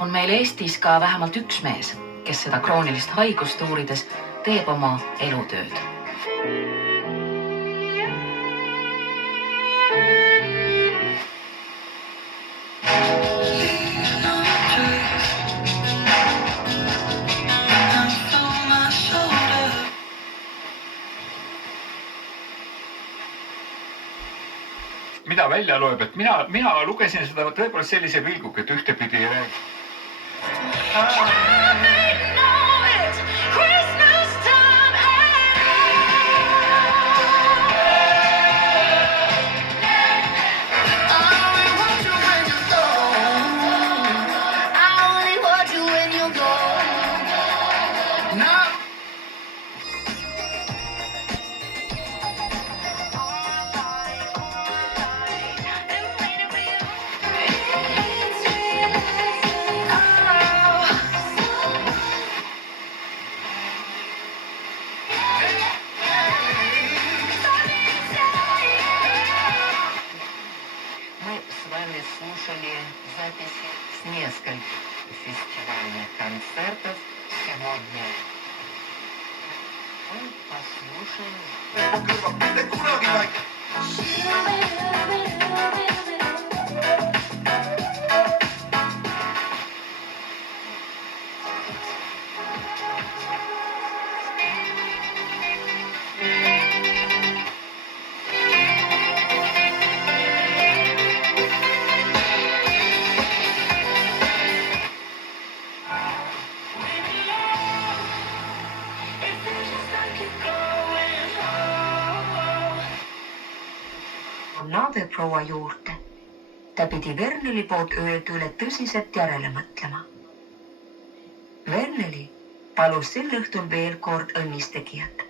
On meil Eestis ka vähemalt üks mees, kes seda kroonilist haigust uurides teeb oma elutööd. Mida välja loeb, et mina lugesin seda tõepoolest sellise pilguga, et ühtepidi слушали записи с нескольких фестивальных концертов сегодня. Мы послушаем... naaberproua juurde. Ta pidi Verneli poolt öeldu üle tõsiselt järele mõtlema. Verneli palus sel õhtul veel kord õnnistegijat.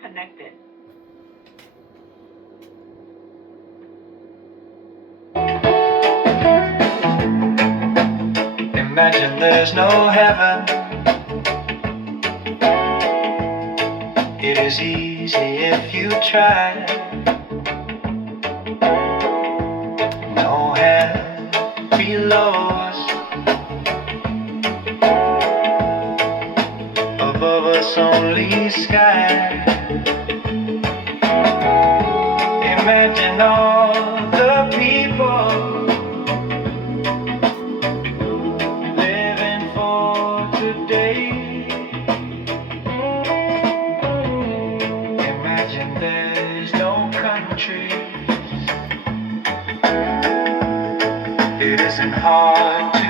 Connected. Imagine there's no heaven. It is easy if you try. No hell below us. Above us only sky. Imagine all the people living for today. Imagine there's no countries. It isn't hard to